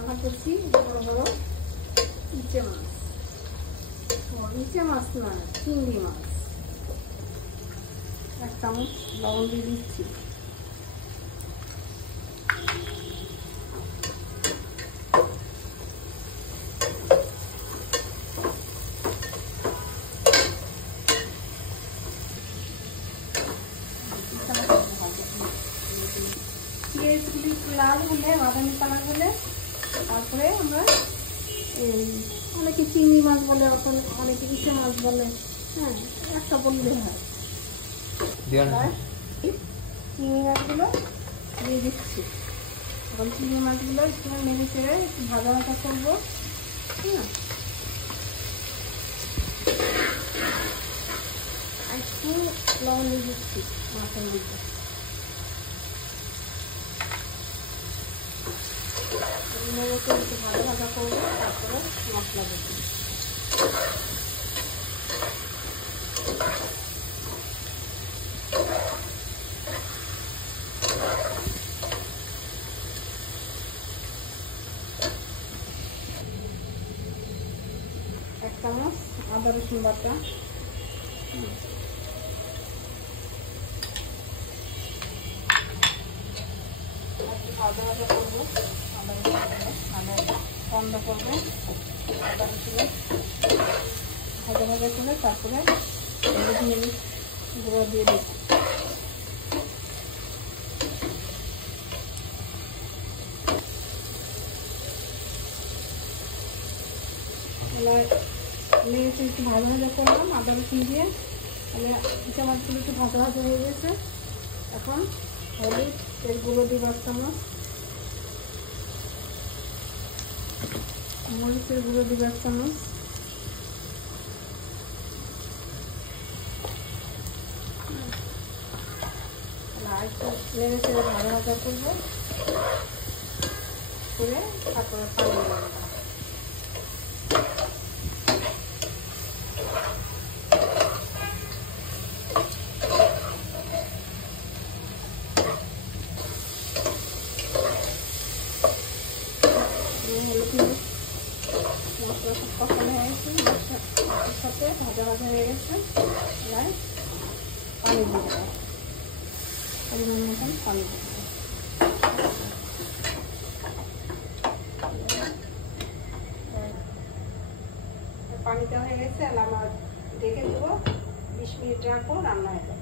রান্না করছি বড় বড় ইচে মাছ, ইচে মাছ না চিংড়ি মাছ। 1 চামচ লবণ দিয়ে দিচ্ছি। পেঁয়াজগুলি একটু লাল হলে বাদামি কালার হলে তারপরে আমরা অনেকে চিংড়ি মাছ বলে, অনেকে ইচে মাছ বলে, হ্যাঁ একটা বললে হয়। চিংড়ি মাছগুলো দিয়ে দিচ্ছি। এখন চিংড়ি মাছগুলো একটু নেড়ে চেড়ে একটু ভাজা ভাজা করবো। হ্যাঁ, একটু লবণ দিয়ে দিচ্ছি মাছের মধ্যে। একটু ভাজা ভাজা করবো, তারপরে মশলা দিচ্ছি। 1 চামচ আদা রসুন বাটা, ভাজা ভাজা করবো। আদা রসুন বন্ধ করবো। আদা রসুন ভাজা ভাজা করে তারপরে মরিচ গুঁড়ো দিয়ে দিই। নেড়ে একটু ভাজা ভাজা করলাম আদা রসুন দিয়ে। তাহলে ইচে মাছগুলো একটু ভাজা ভাজা হয়ে গেছে। এখন হলুদ তেল গুঁড়ো দিই 1 চামচ, মরিচের গুঁড়ো দিই 1 চামচ, একটু নেড়ে চেড়ে ভাজা ভাজা করবো করে তারপরে পানি দেবো। মশলা সব কষানো হয়ে গেছে, মশলার সাথে ভাজা ভাজা হয়ে গেছে। এবার পানি দিয়ে দেবো, পরিমাণ মতন পানি দিয়ে দেবো। পানিটা হয়ে গেছে, আমার ঢেকে দেবো। 20 মিনিট রাখবো, রান্না হয়ে যাবে।